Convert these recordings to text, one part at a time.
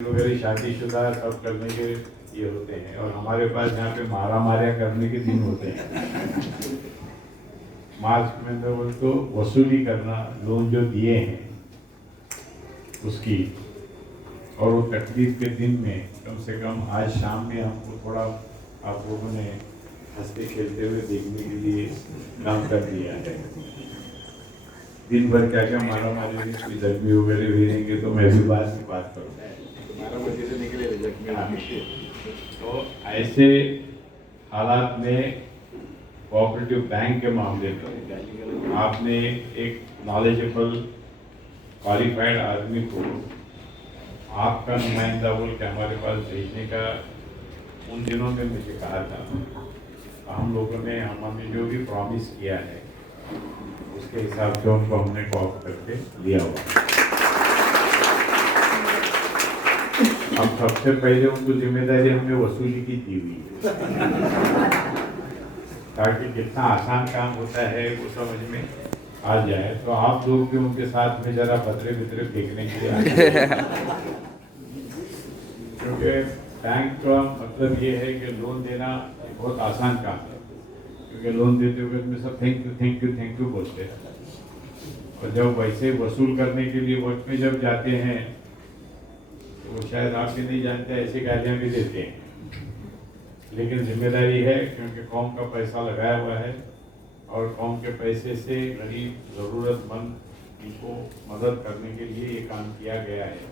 वगैरह शादीशुदा सब करने के ये होते हैं और हमारे पास यहाँ पे मारा मारिया करने के दिन होते हैं। मार्च में अंदर वो तो वसूली करना, लोन जो दिए हैं उसकी, और वो तकलीफ के दिन में कम से कम आज शाम में हमको थोड़ा आप लोगों ने हंसते खेलते हुए देखने के लिए काम कर दिया है। दिन भर क्या क्या मारा मारी कोई जख्मी वगैरह भी रहेंगे तो मैं भी बाद में बात करूँगा। तो ऐसे हालात में कोऑपरेटिव बैंक के मामले में आपने एक नॉलेजेबल क्वालिफाइड आदमी को आपका नुमाइंदा बोल के हमारे पास भेजने का उन दिनों में मुझे कहा था। हम लोगों ने हमने जो भी प्रॉमिस किया है उसके हिसाब से उनको हमने कॉप करके लिया हुआ। अब सबसे पहले उनको जिम्मेदारी हमने वसूली की दी हुई है ताकि कितना आसान काम होता है वो समझ में आ जाए। तो आप लोग भी उनके साथ में जरा पत्रे वितरे फेंकने के लिए आए क्योंकि बैंक का मतलब ये है कि लोन देना बहुत आसान काम है, क्योंकि लोन देते हुए में सब थैंक यू बोलते हैं, और जब वैसे वसूल करने के लिए वक्त में जब जाते हैं तो वो शायद आप भी नहीं जानते ऐसी गालियाँ भी देते हैं। लेकिन जिम्मेदारी है क्योंकि कौम का पैसा लगाया हुआ है और कौम के पैसे से गरीब ज़रूरतमंद इनको मदद करने के लिए ये काम किया गया है।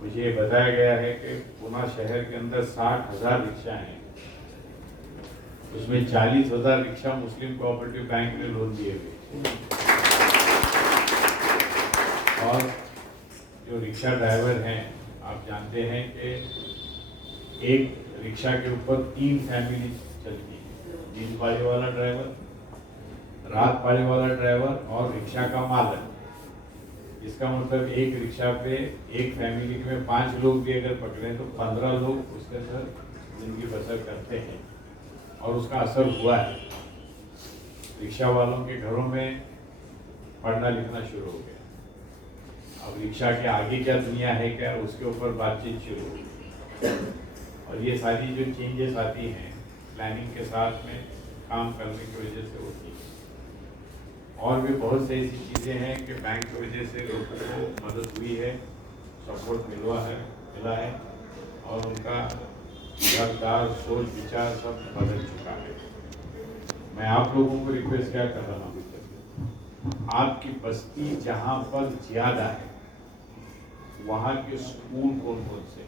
मुझे ये बताया गया है कि पुणे शहर के अंदर 60,000 रिक्शा हैं, उसमें 40,000 रिक्शा मुस्लिम कोऑपरेटिव बैंक ने लोन दिए हुए, और जो रिक्शा ड्राइवर हैं आप जानते हैं कि एक रिक्शा के ऊपर 3 फैमिली चलती है, दिन पाली वाला ड्राइवर, रात पाली वाला ड्राइवर और रिक्शा का मालक। इसका मतलब एक रिक्शा पे एक फैमिली में 5 लोग भी अगर पकड़े तो 15 लोग उसके अंदर जिंदगी बसर करते हैं, और उसका असर हुआ है। रिक्शा वालों के घरों में पढ़ना लिखना शुरू हो गया। अब रिक्शा के आगे क्या दुनिया है क्या, उसके ऊपर बातचीत शुरू हो। और ये सारी जो चेंजेस आती हैं प्लानिंग के साथ में काम करने की वजह से होती है। और भी बहुत सी ऐसी चीज़ें हैं कि बैंक की वजह से लोगों को मदद हुई है, सपोर्ट मिला है और उनका रफ्तार सोच विचार सब बदल चुका है। मैं आप लोगों को रिक्वेस्ट क्या कर रहा हूँ, आपकी बस्ती जहाँ पर ज़्यादा है वहाँ के स्कूल कौन कौन से,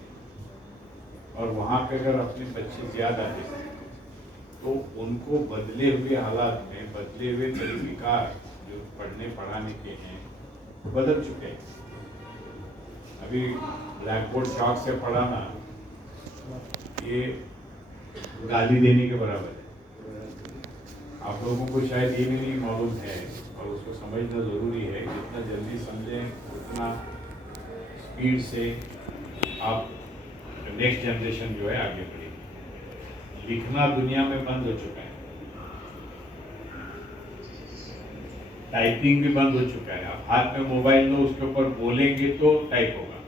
और वहाँ पे अगर अपने बच्चे ज़्यादा हैं तो उनको बदले हुए हालात में बदले हुए तरीक़ेकार जो पढ़ने पढ़ाने के हैं बदल चुके हैं। अभी ब्लैक बोर्ड चॉक से पढ़ाना ये गाली देने के बराबर है। आप लोगों को शायद ये भी नहीं मालूम है और उसको समझना ज़रूरी है। जितना जल्दी समझें उतना स्पीड से आप नेक्स्ट जनरेशन जो है आगे बढ़ेगी। लिखना दुनिया में बंद हो चुका है, टाइपिंग भी बंद हो चुका है। आप हाथ में मोबाइल लो, उसके ऊपर बोलेंगे तो टाइप होगा,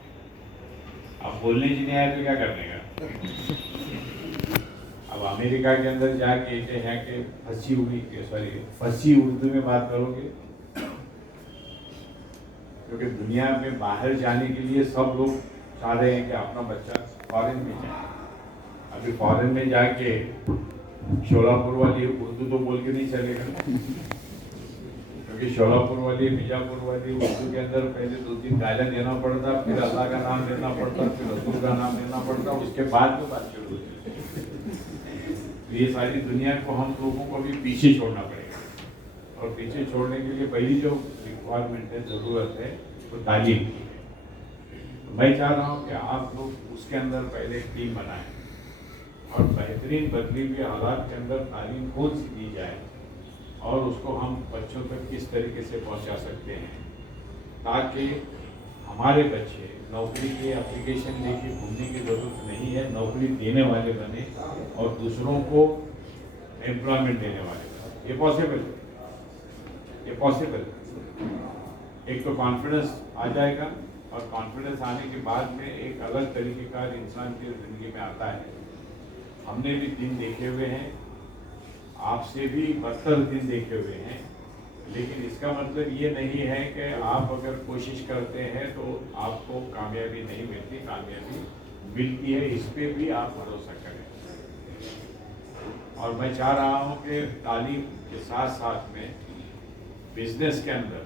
आप बोलने जी नहीं आए तो क्या करने का। अब अमेरिका के अंदर जाके है कि फंसी उर्दू में बात करोगे, क्योंकि दुनिया में बाहर जाने के लिए सब लोग चाह रहे हैं कि अपना बच्चा फॉरेन में जाए। अभी फॉरेन में जाके शोलापुर वाली उर्दू तो बोल के नहीं चलेगा, क्योंकि शोलापुर वाली बीजापुर वाली उर्दू के अंदर पहले 2-3 गालियाँ देना पड़ता, फिर अल्लाह का नाम लेना पड़ता, फिर रसूल का नाम लेना पड़ता, उसके बाद में बात शुरू होती है। ये सारी दुनिया को हम लोगों को भी पीछे छोड़ना पड़ेगा, और पीछे छोड़ने के लिए पहली जो रिक्वायरमेंट है, ज़रूरत है, वो तालीम की है। तो मैं चाह रहा हूँ कि आप लोग उसके अंदर पहले एक टीम बनाएं और बेहतरीन बदली हुए हालात के अंदर तालीम कौन सी दी जाए और उसको हम बच्चों तक किस तरीके से पहुंचा सकते हैं, ताकि हमारे बच्चे नौकरी की एप्लीकेशन लेके घूमने की ज़रूरत नहीं है, नौकरी देने वाले बने और दूसरों को एम्प्लॉयमेंट देने वाले बने। ये पॉसिबल है, ये पॉसिबल है। एक तो कॉन्फिडेंस आ जाएगा और कॉन्फिडेंस आने के बाद में एक अलग तरीके का इंसान की ज़िंदगी में आता है। हमने भी दिन देखे हुए हैं, आपसे भी बदतर दिन देखे हुए हैं, लेकिन इसका मतलब ये नहीं है कि आप अगर कोशिश करते हैं तो आपको कामयाबी नहीं मिलती, कामयाबी मिलती है। इस पे भी आप भरोसा करें। और मैं चाह रहा हूँ कि तालीम के साथ साथ में बिजनेस के अंदर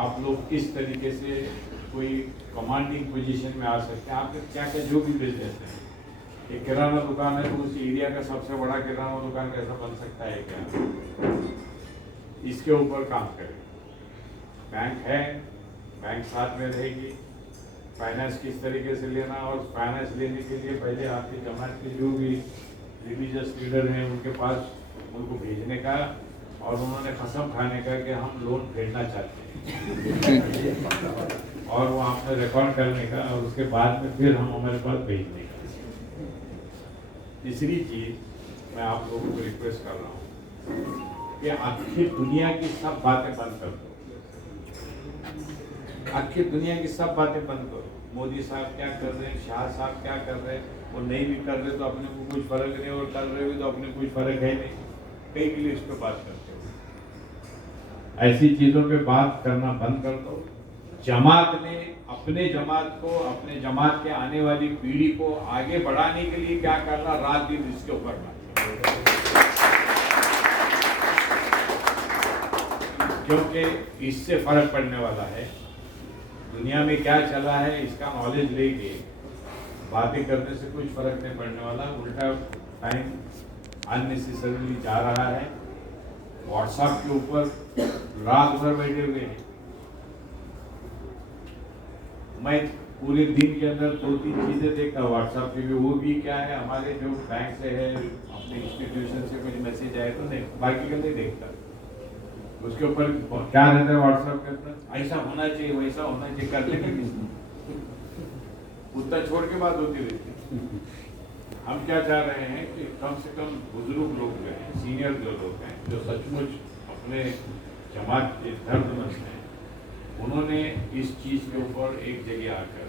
आप लोग किस तरीके से कोई कमांडिंग पोजीशन में आ सकते हैं। आपका क्या क्या जो भी बिजनेस है, एक किराना दुकान है तो उस एरिया का सबसे बड़ा किराना दुकान कैसा बन सकता है क्या, इसके ऊपर काम करें। बैंक है, बैंक साथ में रहेगी। फाइनेंस किस तरीके से लेना, और फाइनेंस लेने के लिए पहले आपकी जमात के जो भी रिलीजियस लीडर हैं उनके पास उनको भेजने का, और उन्होंने कसम खाने का कि हम लोन फेरना चाहते हैं और वो आपने रिकॉर्ड करने का, और उसके बाद में फिर हम हमारे पास भेजने का। तीसरी चीज मैं आप लोगों को रिक्वेस्ट कर रहा हूँ कि आखिर दुनिया की सब बातें बंद कर दो। आखिर दुनिया की सब बातें बंद करो। मोदी साहब क्या कर रहे हैं, शाह साहब क्या कर रहे हैं, वो नहीं भी कर रहे तो अपने को कुछ फर्क नहीं, और कर रहे हो तो अपने कुछ फर्क है नहीं। कई के लिए इस पर बात करते हो। ऐसी चीजों पे बात करना बंद कर दो। जमात ने अपने जमात को, अपने जमात के आने वाली पीढ़ी को आगे बढ़ाने के लिए क्या करना, रात दिन इसके ऊपर बात, क्योंकि इससे फर्क पड़ने वाला है। दुनिया में क्या चला है इसका नॉलेज लेके बातें करने से कुछ फर्क नहीं पड़ने वाला। उल्टा टाइम अननेसेसरीली जा रहा है। व्हाट्सएप के ऊपर रात भर बैठे हुए हैं। मैं पूरे दिन के अंदर 2-3 चीजें देखता हूँ व्हाट्सएप पे भी। वो भी क्या है, हमारे जो बैंक से है, अपने इंस्टीट्यूशन से कुछ मैसेज आए तो नहीं, बाकी का नहीं देखता। उसके ऊपर क्या रहता है व्हाट्सएप के अंदर, ऐसा होना चाहिए, वैसा होना चाहिए, कर लेंगे किसने, उतना छोड़ के बात होती रहती। हम क्या चाह रहे हैं कि कम से कम बुजुर्ग लोग जो हैं, सीनियर जो लोग हैं, जो सचमुच अपने जमात के दर्दमंद हैं, उन्होंने इस चीज के ऊपर एक जगह आकर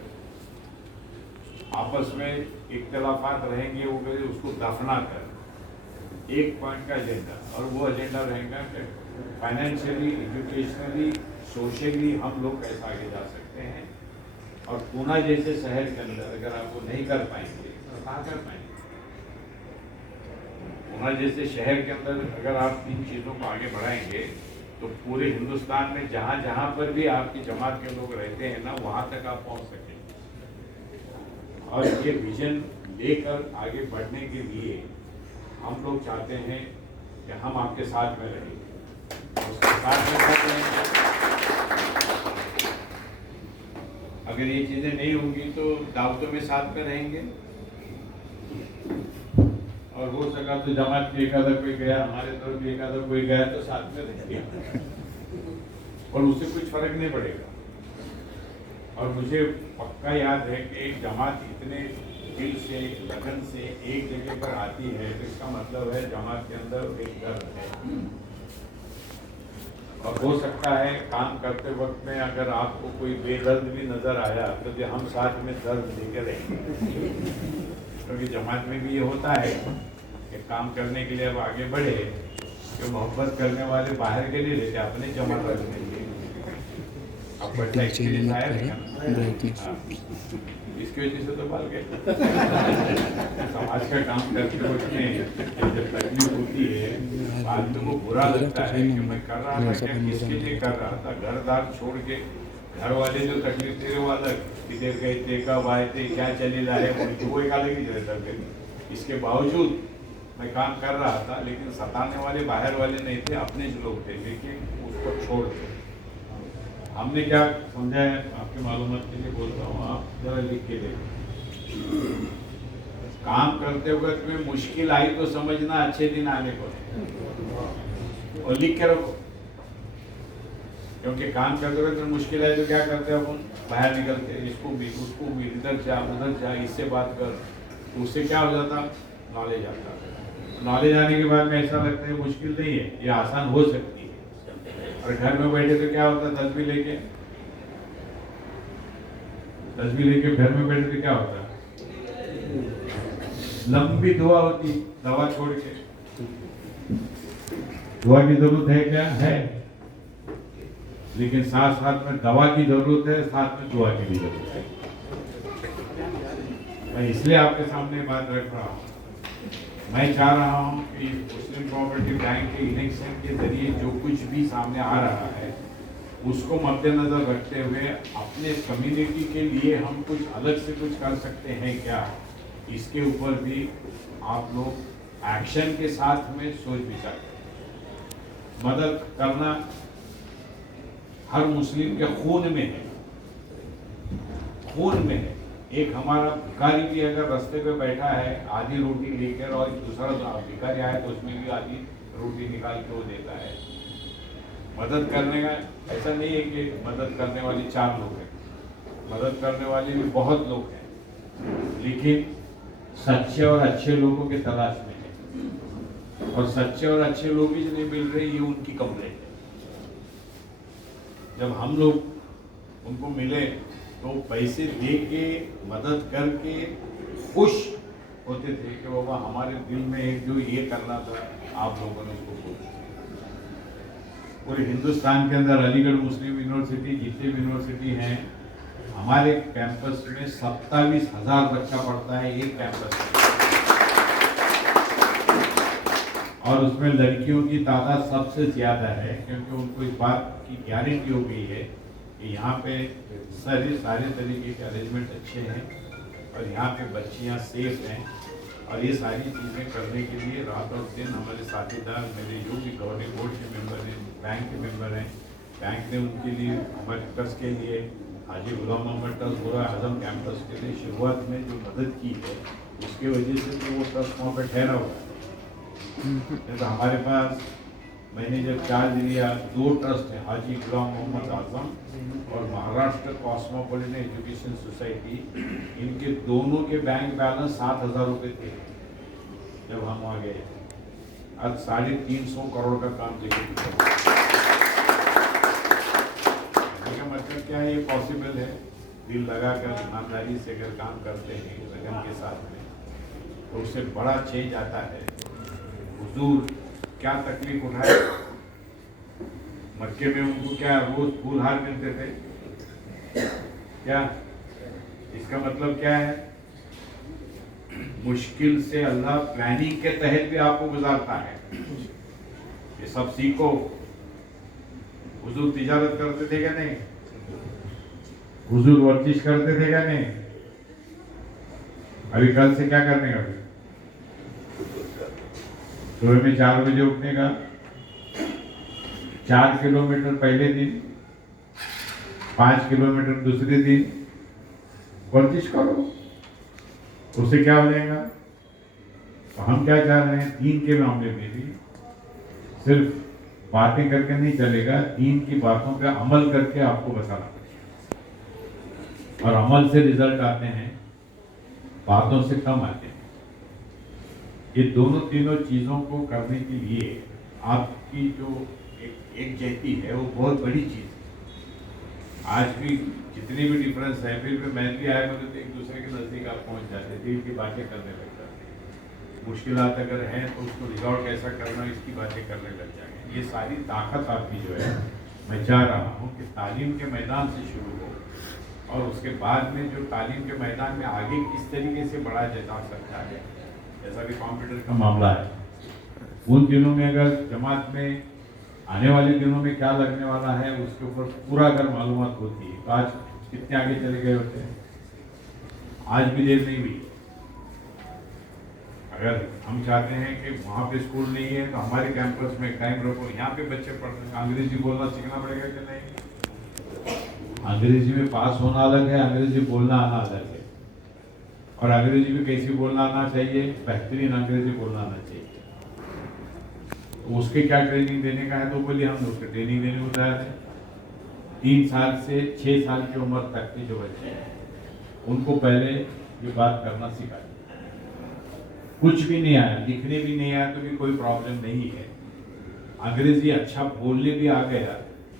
आपस में इख्तिलाफात रहेंगे, वो करें उसको दफना कर एक पॉइंट का एजेंडा, और वो एजेंडा रहेगा कि फाइनेंशियली, एजुकेशनली, सोशली हम लोग कैसे आगे जा सकते हैं। और पूना जैसे शहर के अंदर अगर आप वो नहीं कर पाएंगे तो कहाँ कर पाएंगे। पूना जैसे शहर के अंदर अगर आप इन चीज़ों को आगे बढ़ाएंगे तो पूरे हिंदुस्तान में जहाँ जहाँ पर भी आपकी जमात के लोग रहते हैं ना, वहाँ तक आप पहुँच सकेंगे। और ये विजन लेकर आगे बढ़ने के लिए हम लोग चाहते हैं कि हम आपके साथ में रहेंगे, उसके साथ में रहेंगे। अगर ये चीजें नहीं होंगी तो दावतों में साथ में रहेंगे, और हो सका तो जमात में एक आधा कोई गया, हमारे तरफ भी एक आधा कोई गया तो साथ में रहेंगे, और उससे कुछ फर्क नहीं पड़ेगा। और मुझे पक्का याद है कि एक जमात इतने दिल से, लगन से एक जगह पर आती है तो इसका मतलब है जमात के अंदर एक दर्द है। और हो सकता है काम करते वक्त में अगर आपको कोई बेदर्द भी नजर आया तो जो हम साथ में दर्द लेकर रहेंगे, क्योंकि जमात में भी ये होता है कि काम करने के लिए अब आगे बढ़े तो मोहब्बत करने वाले बाहर के लिए लेते, अपने जमात रखने के लिए। आपको ऐसा एक्सपीरियंस आया था? इसकी वजह से तो बाल गए। समाज का काम करते वक्त में जब तकलीफ होती है, आदमी को बुरा लगता है कि मैं कर रहा था क्या, किसके लिए कर रहा था। घर-दार छोड़ के, घर वाले जो तकलीफ दे रहे वो अलग, किधर गए थे, कब आए थे, क्या चलेगा है, वो एक अलग ही रहता है। इसके बावजूद मैं काम कर रहा था, लेकिन सताने वाले बाहर वाले नहीं थे, अपने जो लोग थे, लेकिन उसको छोड़ दो। हमने क्या समझा है आपके मालूमात के लिए बोलता हूँ, आप जरा लिख के देखो। काम करते वक्त में मुश्किल आई तो समझना अच्छे दिन आने को है, और लिख के रखो। क्योंकि काम करते वक्त में मुश्किल आई तो क्या करते हैं अपन, बाहर निकलते, इसको भी उसको भी, इधर जा उधर जा, इससे बात कर, तो उससे क्या हो जाता, नॉलेज आता। नॉलेज आने के बाद में ऐसा लगता है मुश्किल नहीं है, ये आसान हो सकती है। और घर में बैठे तो क्या होता, तस्वीर लेके तस्वीर लेके घर में बैठे क्या होता? लंबी दुआ होती, दवा छोड़ के। दुआ की जरूरत है क्या? है, लेकिन साथ साथ में दवा की जरूरत है, साथ में दुआ की भी जरूरत है। मैं इसलिए आपके सामने बात रख रहा हूँ। मैं चाह रहा हूँ कि मुस्लिम कोऑपरेटिव बैंक के इलेक्शन के जरिए जो कुछ भी सामने आ रहा है उसको मद्देनजर रखते हुए अपने कम्युनिटी के लिए हम कुछ अलग से कुछ कर सकते हैं क्या, इसके ऊपर भी आप लोग एक्शन के साथ में सोच विचार करें। मदद करना हर मुस्लिम के खून में है, खून में है। एक हमारा भिखारी भी अगर रास्ते पे बैठा है आधी रोटी लेकर और दूसरा भिखारी आया तो उसमें भी आधी रोटी निकाल के वो देता है। मदद करने का ऐसा नहीं है कि मदद करने वाले 4 लोग हैं, मदद करने वाले भी बहुत लोग हैं, लेकिन सच्चे और अच्छे लोगों के तलाश में है। और सच्चे और अच्छे लोग भी नहीं मिल रहे, ये उनकी कंप्लेंट है। जब हम लोग उनको मिले तो पैसे दे के मदद करके खुश होते थे कि बाबा हमारे दिल में एक जो ये करना था आप लोगों ने उसको पूरा। पूरे हिंदुस्तान के अंदर अलीगढ़ मुस्लिम यूनिवर्सिटी जितने भी यूनिवर्सिटी हैं, हमारे कैंपस में 27,000 बच्चा पढ़ता है एक कैंपस में, और उसमें लड़कियों की तादाद सबसे ज्यादा है, क्योंकि उनको इस बात की गारंटी हो गई है कि यहाँ पे सारे तरीके के अरेंजमेंट अच्छे हैं और यहाँ पे बच्चियाँ सेफ हैं। और ये सारी चीज़ें करने के लिए रात और दिन हमारे साथीदार, मेरे जो भी गवर्निंग बोर्ड के मेंबर हैं, बैंक के मेंबर हैं, बैंक ने उनके लिए हमारे ट्रस्ट के लिए हाजी गुलाम मोहम्मद ट्रस्ट बुरा आजम कैंपस के लिए शुरुआत में जो मदद की है उसके वजह से तो वो ट्रस्ट वहाँ पर ठहरा हुआ है। तो हमारे पास मैंने जब चार्ज लिया 2 ट्रस्ट हैं, हाजी गुलाम मोहम्मद आजम और महाराष्ट्र कॉस्मोपॉलिटन एजुकेशन सोसाइटी, इनके दोनों के बैंक बैलेंस 7,000 रुपये थे जब हम वहाँ गए थे। आज 350 करोड़ का काम लेके मतलब क्या है, ये पॉसिबल है। दिल लगाकर ईमानदारी से अगर काम करते हैं लगन के साथ में तो उससे बड़ा चेंज आता है। हुजूर क्या तकलीफ उठाए, मक्के में उनको क्या रोज फूल हार मिलते थे क्या? इसका मतलब क्या है? मुश्किल से अल्लाह प्लानिंग के तहत भी आपको गुजारता है। ये सब सीखो। हुजूर तिजारत करते थे क्या नहीं? हुजूर वर्जिश करते थे क्या नहीं? अभी कल से क्या करने का? सुबह में 4 बजे उठने का, 4 किलोमीटर पहले दिन, 5 किलोमीटर दूसरे दिन वर्जिश करो, उससे क्या हो जाएगा? तो हम क्या चाह रहे हैं, दीन के मामले में भी सिर्फ बातें करके नहीं चलेगा, दीन की बातों पे अमल करके आपको बताना पड़ेगा। और अमल से रिजल्ट आते हैं, बातों से कम आते हैं। ये दोनों तीनों चीज़ों को करने के लिए आपकी जो एक जहती है वो बहुत बड़ी चीज़ है। आज भी जितनी भी डिफरेंस है, फिर भी मैं भी आया तो एक दूसरे के नज़दीक आप पहुंच जाते, दिल की बातें करने लग जाते। मुश्किलात अगर हैं तो उसको रिजॉल्व कैसा करना, इसकी बातें करने लग जाएंगे। ये सारी ताकत आपकी जो है, मैं चाह रहा हूँ कि तालीम के मैदान से शुरू हो और उसके बाद में जो तालीम के मैदान में आगे किस तरीके से बढ़ाया जा सकता है, जैसा कि कंप्यूटर का मामला है, उन दिनों में अगर जमात में आने वाले दिनों में क्या लगने वाला है उसके ऊपर पूरा अगर मालूमात होती है तो आज कितने आगे चले गए होते हैं। आज भी देर नहीं हुई। अगर हम चाहते हैं कि वहाँ पे स्कूल नहीं है तो हमारे कैंपस में टाइम रखो, यहाँ पे बच्चे पढ़ रहे हैं, अंग्रेजी बोलना सीखना पड़ेगा कि नहीं? अंग्रेजी में पास होना अलग है, अंग्रेजी बोलना आना अलग है। और अंग्रेजी में कैसी बोलना आना चाहिए? बेहतरीन अंग्रेजी बोलना आना चाहिए। तो उसके क्या ट्रेनिंग देने का है, तो बोलिए हम उसके ट्रेनिंग देने को तैयार है। 3 साल से 6 साल की उम्र तक के जो बच्चे हैं उनको पहले ये बात करना सिखाइए। कुछ भी नहीं आया, लिखने भी नहीं आया तो भी कोई प्रॉब्लम नहीं है। अंग्रेजी अच्छा बोलने भी आ गया,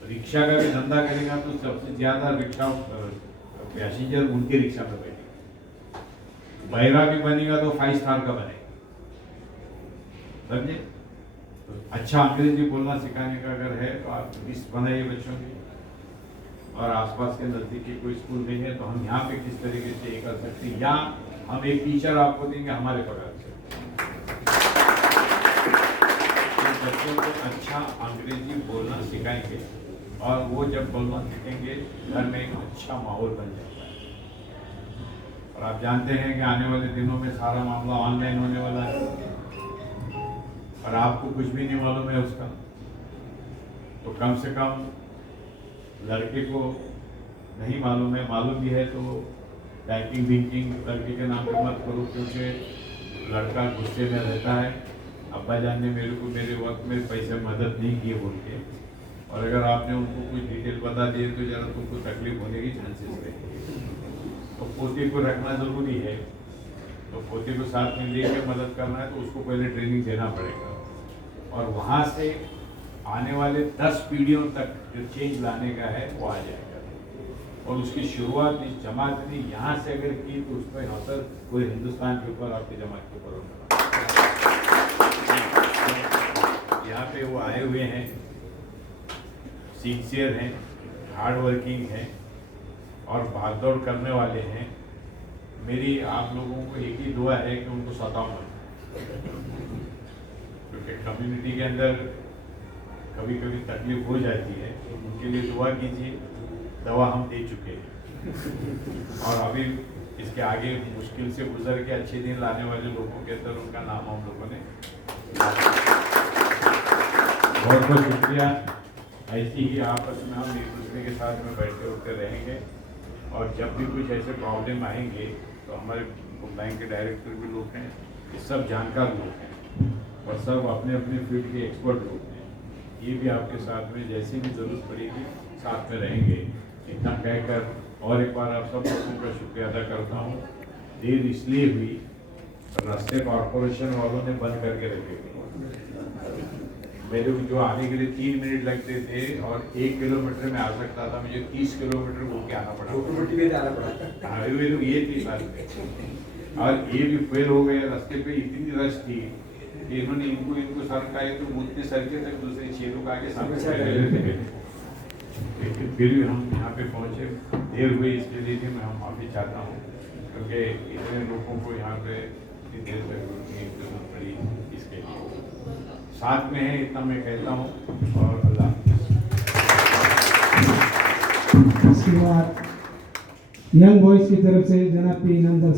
रिक्शा का भी धंधा करेगा तो सबसे ज्यादा रिक्शा पैसेंजर उनके रिक्शा में बैठे। बहरा भी बनेगा तो 5 स्टार का बनेगा, समझे? तो अच्छा अंग्रेजी बोलना सिखाने का अगर है तो आप लिस्ट बनाइए बच्चों की, और आसपास के नज़दीकी कोई स्कूल नहीं है तो हम यहाँ पे किस तरीके से ये कर सकते हैं, या हम एक टीचर आपको देंगे हमारे पगार से, तो बच्चों को अच्छा अंग्रेजी बोलना सिखाएंगे, और वो जब बोलना सीखेंगे घर में एक अच्छा माहौल बन जाता है। और आप जानते हैं कि आने वाले दिनों में सारा मामला ऑनलाइन होने वाला है, और आपको कुछ भी नहीं मालूम है उसका, तो कम से कम लड़के को नहीं मालूम है, मालूम भी है तो बैंकिंग बिंकिंग लड़के के नाम पे मत करो, क्योंकि लड़का गुस्से में रहता है, अब्बा जान ने मेरे को मेरे वक्त में पैसे मदद नहीं किए बोल के, और अगर आपने उनको कुछ डिटेल बता दिए तो ज़रा तुमको तकलीफ होने की चांसेस रहेंगे। तो पोते को रखना ज़रूरी है, तो पोते को साथ में लेकर मदद करना है तो उसको पहले ट्रेनिंग देना पड़ेगा, और वहाँ से आने वाले 10 पीढ़ियों तक जो चेंज लाने का है वो आ जाएगा, और उसकी शुरुआत इस जमात ने यहाँ से अगर की तो उसका असर पूरे हिंदुस्तान के ऊपर, आपकी जमात के ऊपर होगा। यहाँ पे वो आए हुए हैं, सिंसियर हैं, हार्ड वर्किंग हैं और भागदौड़ करने वाले हैं। मेरी आप लोगों को एक ही दुआ है कि उनको सताओ मत, क्योंकि कम्युनिटी के अंदर कभी कभी तकलीफ हो जाती है, उनके लिए दुआ कीजिए। दवा हम दे चुके हैं, और अभी इसके आगे मुश्किल से गुजर के अच्छे दिन लाने वाले लोगों के अंदर उनका नाम हम लोगों ने बहुत बहुत शुक्रिया। ऐसी ही आपस में हम एक दूसरे के साथ में बैठते उठते रहेंगे, और जब भी कुछ ऐसे प्रॉब्लम आएंगे तो हमारे बैंक के डायरेक्टर भी लोग हैं, ये सब जानकार लोग हैं और सब अपने अपने फील्ड के एक्सपर्ट लोग हैं। ये भी आपके साथ में जैसी भी ज़रूरत पड़ेगी साथ में रहेंगे। इतना कहकर और एक बार आप सब लोगों का शुक्रिया अदा करता हूँ। देर इसलिए हुई, रास्ते कॉरपोरेशन वालों ने बंद करके रखे थे। मेरे को जो आने के लिए 3 मिनट लगते थे और 1 किलोमीटर में आ सकता था, मुझे 30 किलोमीटर घूम के आना पड़ा। हाईवे तो ये थी बात, और ये भी फेल हो गए। रास्ते पे इतनी रश थी कि इन्होंने इनको सरकाए तो मुझसे सरके तक दूसरे शेरों का आगे सामने, लेकिन फिर भी हम यहाँ पे पहुँचे। देर हुई इसके लिए मैं हम माफ़ी चाहता हूँ, क्योंकि इतने लोगों को यहाँ पे इतनी देर तक रुकने की जरूरत पड़ी। इसके लिए साथ में है, इतना मैं कहता हूँ, और अल्लाह इसके बाद यंग बॉयज की तरफ से जनाब पी इनामदार